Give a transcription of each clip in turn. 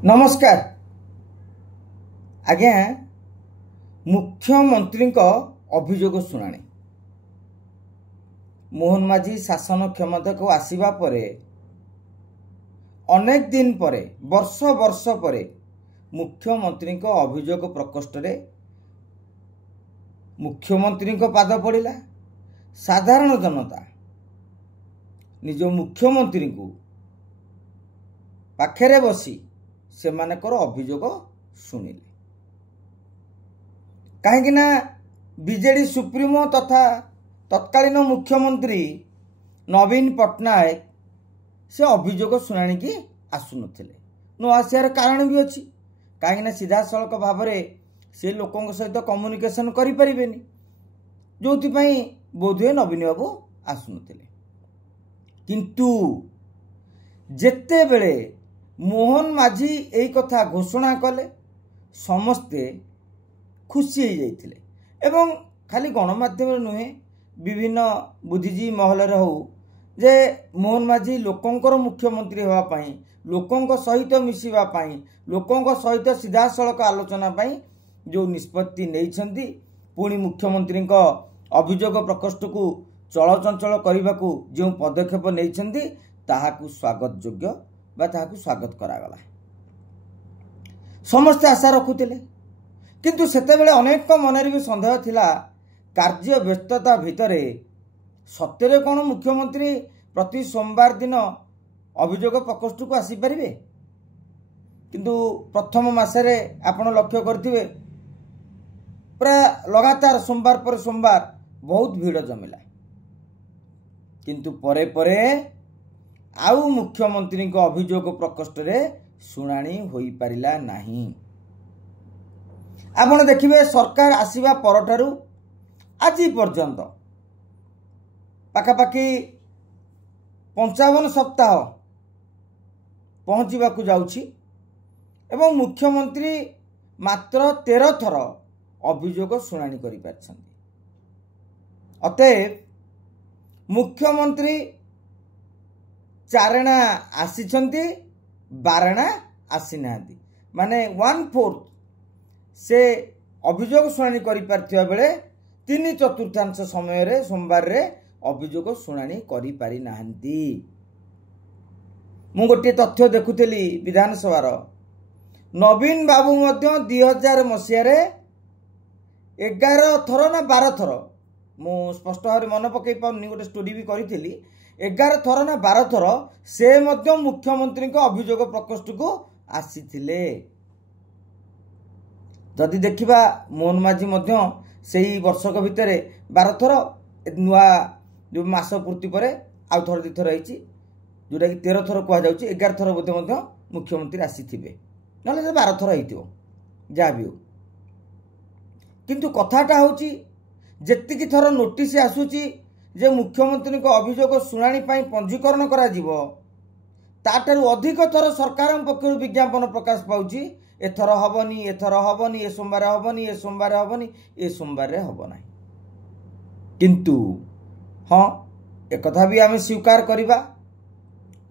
नमस्कार आज्ञा मुख्यमंत्री अभियोग शुणाणी मोहन माझी शासन क्षमता को आसीबा परे अनेक दिन परे वर्ष वर्ष परे मुख्यमंत्री अभियोग प्रकोष्ठ रे मुख्यमंत्री पाद पड़ा। साधारण जनता निज मुख्यमंत्री को पाखरे बसी से मानकर अभियोग शुणिले कहीं बीजेडी सुप्रीमो तथा तत्कालीन मुख्यमंत्री नवीन पट्टनायक से अभियोग शुणाणी की आसु नथिले। न आसार कारण भी अच्छी कहीं सीधा सड़क भाव से लोकों सहित कम्युनिकेशन करें जो बोधे नवीन बाबू आसु नथिले। किंतु जेते बेले मोहन माझी यही कथा घोषणा कले समस्ते खुशी हो जाइथिले एवं खाली गणमाध्यम नुहे विभिन्न बुद्धिजीवी महल हो जे मोहन माझी लोकंकर मुख्यमंत्री होगा पाई लोकों सहित मिसिबा पाई लोकों सहित सीधा सड़क आलोचना पाई जो निष्पत्ति नहीं पुणी मुख्यमंत्री अभियोग प्रकोष्ठ को चलचंचल करने को जो पदक्षेप नहीं ताहाकु स्वागत योग्य बा ताहाकु स्वागत करागला। समस्ते आशा रखुले किंतु सेतेबेले अनेक मनरे भी संदेह थिला कार्य व्यस्तता भितरे सत्य कौन मुख्यमंत्री प्रति सोमवार दिन अभियोग प्रकोष्ठ को आसी परिबे। किंतु प्रथम मासरे आपण लक्ष्य करथिबे प्राय लगातार सोमवार पर सोमवार बहुत भीड़ जमिला किंतु परे परे आउ मुख्यमंत्री को अभियोग प्रकोष्ठ रे शुणाणी होई परिला नहीं। आपण देखिबे सरकार आसीबा परठारु आज पर्यंत पाखापाखि 55 सप्ताह पहुंचीबा को जाउछि एवं मुख्यमंत्री मात्र 13 थर अभियोग शुणाणी करि पारछन्ति। अतएव मुख्यमंत्री चारणा आसीछन्ति बारणा आसी नांती माने 1/4 से अभियोग शुणाणी करि पारथिबा बेले 3/4 समय रे सोमवार रे अभियोग शुणाणी करि पारि नांती। मु गोटे तथ्य देखुथली विधानसभा नवीन बाबू मध्य 2000 मसीह रे 11 थर ना 12 थर मु स्पष्ट भाव मन पकई पाउनी गोटे स्टोरी भी करी 11 थर ना 12 थर से मध्य मुख्यमंत्री को अभियोग प्रकोष्ठ को आसीथिले। जदि देखिबा मोहन माझी मध्य सेही वर्षक भितर 12 थर नुआ जो मास पूर्ति पर आउ थर दी थर रही जोटा कि 13 थर कह जाउची 11 थर बोधे मध्य मुख्यमंत्री आसीथिबे नले 12 थर हेतिबो जा भी हो। किंतु कथाटा होची जेतिकी थर नोटिस आसुची जे मुख्यमंत्री को अभियोग शुणाणी पाई पंजीकरण करा जिवो ताठारु अधिक थर सरकार पक्षरु विज्ञापन प्रकाश पाउची एथर हबनी एथर हबनी ए सोमवार हबनी ए सोमवार हबनी ए सोमवार रे हब नाही। किंतु हाँ एक कथा भी आमे स्वीकार करिबा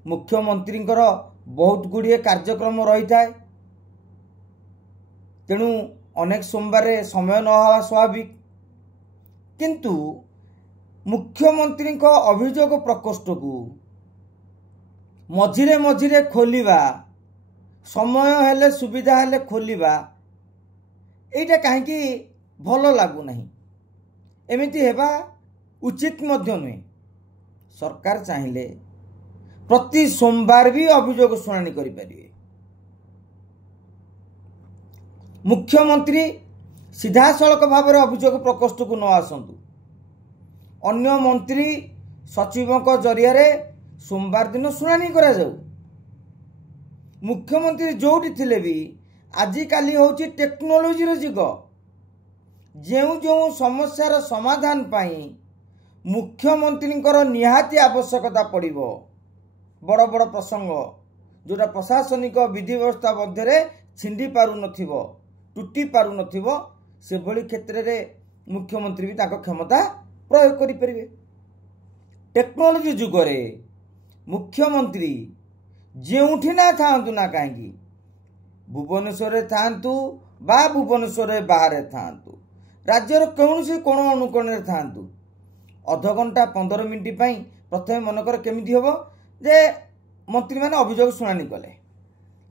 मुख्यमंत्री बहुत गुड़िए कार्यक्रम रही थाए तेणु अनेक सोमवार रे समय न हवा स्वाभाविक। किंतु मुख्यमंत्री को अभियोग प्रकोष्ठ को मझिरे मझिरे खोलिबा समय हेले सुविधा हेले खोलिबा एटा कहीं भल लागू नहीं एमिति हेबा उचित मध्य नुहे। सरकार चाहिए प्रति सोमवार भी अभियोग शुणाणी करि परिबे। मुख्यमंत्री सीधा सड़क भाव अभियोग प्रकोष्ठ को न आसतु अन्य मंत्री सचिवों जरिया सोमवार दिन शुणाणी करा जाऊ। मुख्यमंत्री जोटी थिले भी आजिकाली होची टेक्नोलोजी जुग जो जो समस्यार समाधान पाई मुख्यमंत्री निहाती आवश्यकता पड़िबो बड़ बड़ प्रसंग जोटा प्रशासनिक विधि व्यवस्था मध्य छिंडी पारु नथिबो टूटी पारु नथिबो से भली क्षेत्र रे मुख्यमंत्री भी ताको क्षमता प्रयोग करि परिबे। टेक्नोलोजी जुगरे मुख्यमंत्री जेउठी ना थांतु ना कहीं भुवनेश्वर थांतु बा भुवनेश्वर बाहर थांतु राज्यर कौन से कोण अनुकोण थांतु अधघंटा 15 मिनिट प्रथम मनकर केमिति हम जे मंत्री मैंने अभियोग शुणाणी कले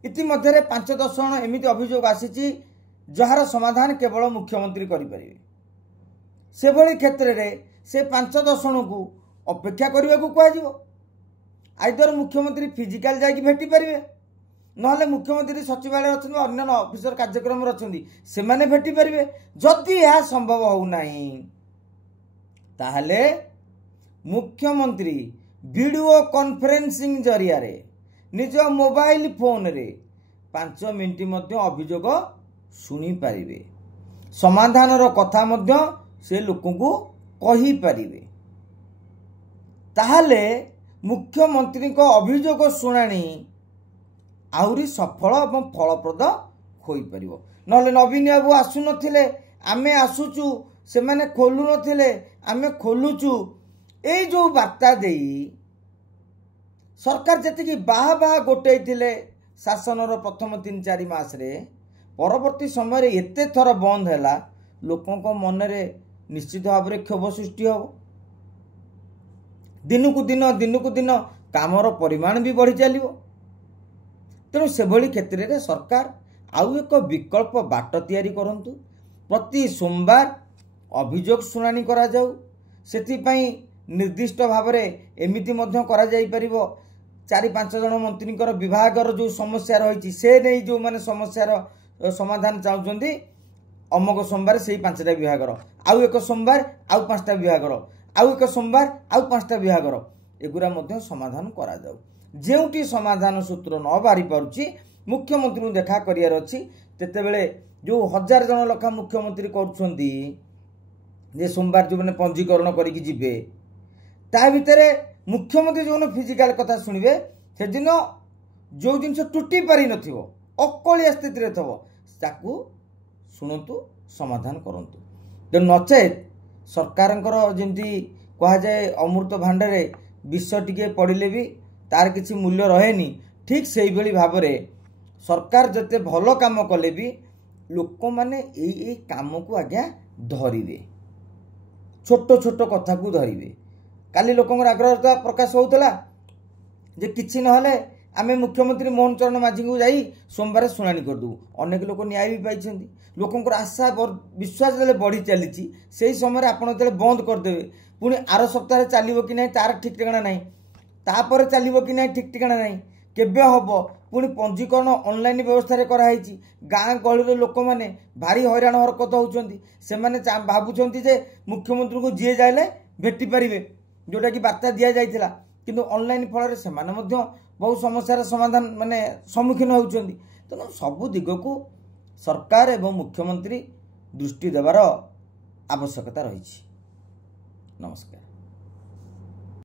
इतिमध्य 5-10 जन एमती अभियोग आसी जार समाधान केवल मुख्यमंत्री करें से भली क्षेत्र में से 5-10 जन को अपेक्षा करने को कह आइदर मुख्यमंत्री फिजिकाल जाकि भेटी पारे ना मुख्यमंत्री सचिवालय अच्छा अन्य ऑफिसर कार्यक्रम अच्छा से मैंने भेटी पारे जदि यह संभव होना ताहले मुख्यमंत्री वीडियो कॉन्फ्रेंसिंग जरिया रे निज मोबाइल फोन रे 5 मिनिट मध्य अभियोग शुणी पारिबे समाधान रो कथा मध्य से लोक को कही पारिबे ताहले मुख्यमंत्री को अभियोग शुणाणी आहुरी सफल और फलप्रद होई परिबो नले नवीन बाबू आसु नथिले आमे आसुचु से माने खोलु नथिले आमे खोलुचु ए जो वार्ता देई सरकार जति बाहा बाहा गोटे थिले शासन प्रथम 3-4 मास रे परवर्ती समय रे एते थर बंद हैला लोकों को मन रे निश्चित भाव में क्षोभ सृष्टि हो दिन को दिन कामर परिमाण भी बढ़ी चलो तेणु से भली क्षेत्र में सरकार आउ एक विकल्प बाट तैयारी करंतु प्रति सोमवार अभियोग शुणाणी करा जाऊ सेथिपाई निर्दिष्ट भाव में एमिति मध्य करा जाई परिबो 4-5 जन मंत्री विभागर जो समस्या रही से नहीं जो माने समस्यार समाधान चाहते अमक सोमवार से 5टा विभागर आउ एक सोमवार आउ 5टा विभागर आउ एक सोमवार आउ 5टा विभागर एगुरा मध्य समाधान करा जाऊ जेउटी समाधान सूत्र न बाहरी पारुची मुख्यमंत्री को देखा करियार अछि तेते बेले जो 1000 जन लखा मुख्यमंत्री करूछंती जे सोमवार जो माने पंजीकरण करिकि जिबे ता भितरे मुख्यमंत्री जो फिजिकल कथा सुनिबे से दिन जो जिनस टूटी पारि नथिबो अकलिया स्थिति रे थबो ताकू शुणतु समाधान करंतु तो नचेत सरकारंकर जेंती कहा जाए अमृत भांडरे विष टिके पड़िले भी तार किसी मूल्य रहेनी ठीक से भली भाव में सरकार जते भल काम कले भी लोक माने एई काम को आज्ञा धरिबे छोट छोट कथा को धरिबे काली लोकंर आग्रह प्रकाश होउतला जे किछि नहले आमे मुख्यमंत्री मोहन चरण माझी को जाई सोमवार शुणाणी करदू अनेक लोक न्याय भी पाई लोकंर आशा विश्वास बढ़ी चली से समय आपड़ जो बंद करदेवे पुणी आर सप्ताह चलो कि नहीं तार ठीक ठिकाना नहीं तापर चलो कि नहीं ठीक ठिकाना नहीं केबे हम पुणी पंजीकरण ऑनलाइन व्यवस्था कराई गाँ गहली लोक मैंने भारी हैरान हरकत होती से भावुं जे मुख्यमंत्री को जी जाए भेटी पारे जोटा कि वार्ता दि जाइथिला किंतु ऑनलाइन फल से बहुत समस्यार समाधान माने सम्मुखीन होउछंती तेणु सबु दिग को सरकार एवं मुख्यमंत्री दृष्टि देवार आवश्यकता रही। नमस्कार।